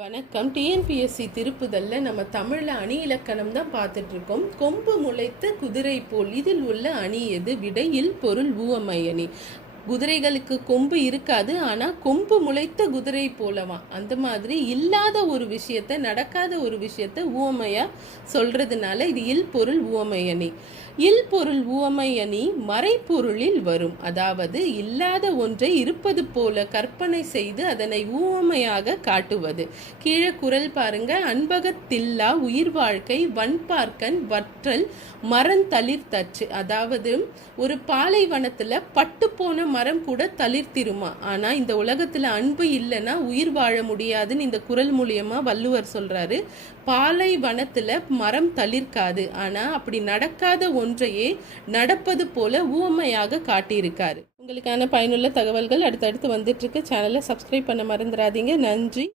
வணக்கம். டிஎன்பிஎஸ்சி திருப்புதல்ல நம்ம தமிழில் அணி இலக்கணம் தான் பார்த்துட்ருக்கோம். கொம்பு முளைத்த குதிரை போல் இதில் உள்ள அணி எது? விடையில் பொருள் உவமை அணி. குதிரைகளுக்கு கொம்பு இருக்காது, ஆனால் கொம்பு முளைத்த குதிரை போலவா, அந்த மாதிரி இல்லாத ஒரு விஷயத்த, நடக்காத ஒரு விஷயத்த உவமையாக சொல்கிறதுனால இது இல் பொருள் உவமை அணி. இல் பொருள் உவமை அணி மறைப்பொருளில் வரும். அதாவது இல்லாத ஒன்றை இருப்பது போல கற்பனை செய்து அதனை உவமையாக காட்டுவது. கீழே குரல் பாருங்க. அன்பகத்தில்லா உயிர் வாழ்க்கை வன்பார்க்கன் வற்றல் மரந்தளிர்த்தற்று. அதாவது ஒரு பாலைவனத்தில் பட்டு போன மரம் கூட தளிர்த்திருமா, ஆனால் இந்த உலகத்தில் அன்பு இல்லைன்னா உயிர் வாழ முடியாதுன்னு இந்த குரல் மூலியமாக வள்ளுவர் சொல்கிறாரு. பாலைவனத்தில் மரம் தளிர்க்காது, ஆனால் அப்படி நடக்காத ஒன்றையே நடப்பது போல ஊமையாக காட்டியிருக்காரு. உங்களுக்கான பயனுள்ள தகவல்கள் அடுத்தடுத்து வந்துட்டு இருக்கு. சேனலை சப்ஸ்கிரைப் பண்ண மறந்துடாதீங்க. நன்றி.